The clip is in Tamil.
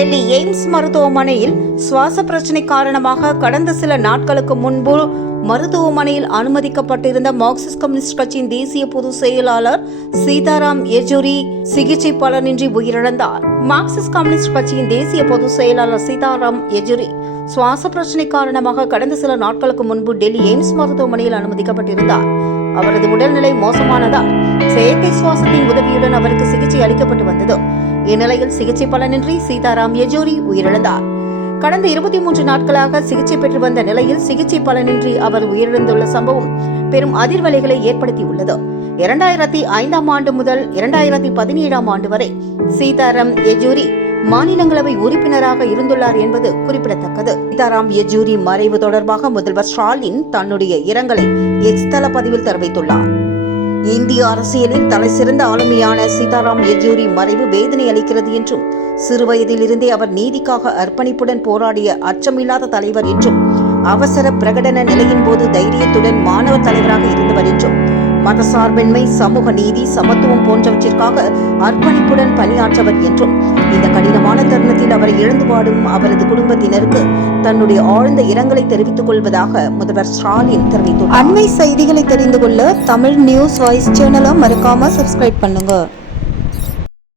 டெல்லி எய்ம்ஸ் மருத்துவமனையில் சுவாச பிரச்சனை காரணமாக கடந்த சில நாட்களுக்கு முன்பு மருத்துவமனையில் அனுமதிக்கப்பட்டிருந்த மார்க்சிஸ்ட் கம்யூனிஸ்ட் கட்சியின் தேசிய பொதுச் செயலாளர் சீதாராம் யெச்சூரி சிகிச்சை பலனின்றி உயிரிழந்தார். மார்க்சிஸ்ட் கம்யூனிஸ்ட் கட்சியின் தேசிய பொதுச் செயலாளர் சீதாராம் யெச்சூரி சுவாச பிரச்சனை காரணமாக கடந்த சில நாட்களுக்கு முன்பு டெல்லி எய்ம்ஸ் மருத்துவமனையில் அனுமதிக்கப்பட்டிருந்தார். அவரது உடல்நிலை மோசமானதால் செயற்கை சுவாசத்தின் உதவியுடன் அவருக்கு சிகிச்சை அளிக்கப்பட்டு வந்தது. இந்நிலையில் சிகிச்சை பலனின்றி சீதாராம் யெச்சூரி உயிரிழந்தார். கடந்த இருபத்தி மூன்று நாட்களாக சிகிச்சை பெற்று வந்த நிலையில் சிகிச்சை பலனின்றி அவர் உயிரிழந்துள்ள சம்பவம் பெரும் அதிர்வலைகளை ஏற்படுத்தியுள்ளது. இரண்டாயிரத்தி ஐந்தாம் ஆண்டு முதல் இரண்டாயிரத்தி பதினேழாம் ஆண்டு வரை சீதாராம் யெச்சூரி மாநிலங்களவை உறுப்பினராக இருந்துள்ளார் என்பது குறிப்பிடத்தக்கது. சீதாராம் யெச்சூரி மறைவு தொடர்பாக முதல்வர் ஸ்டாலின் தன்னுடைய இரங்கலை எக்ஸ் தள பதிவில் தெரிவித்துள்ளார். இந்திய அரசியலின் தலைசிறந்த ஆளுமையான சீதாராம் யெச்சூரி மறைவு வேதனை அளிக்கிறது என்றும் சிறுவயதிலிருந்தே அவர் நீதிக்காக அர்ப்பணிப்புடன் போராடிய அச்சமில்லாத தலைவர் என்றும் அவசர பிரகடன நிலையின் போது தைரியத்துடன் மாணவ தலைவராக இருந்தவர் என்றும் மதசார்பின்மை சமூக நீதி சமத்துவம் போன்றவற்றிற்காக அர்ப்பணிப்புடன் பணியாற்றவர் என்றும் இந்த கடினமான தருணத்தில் அவரை இழந்து வாடும் அவரது குடும்பத்தினருக்கு தன்னுடைய ஆழ்ந்த இரங்கலை தெரிவித்துக் கொள்வதாக முதல்வர் ஸ்டாலின் தெரிவித்துள்ளார். அண்மை செய்திகளை தெரிந்து கொள்ள தமிழ் நியூஸ் வாய்ஸ் சேனலை மறக்காம சப்ஸ்கிரைப் பண்ணுங்க.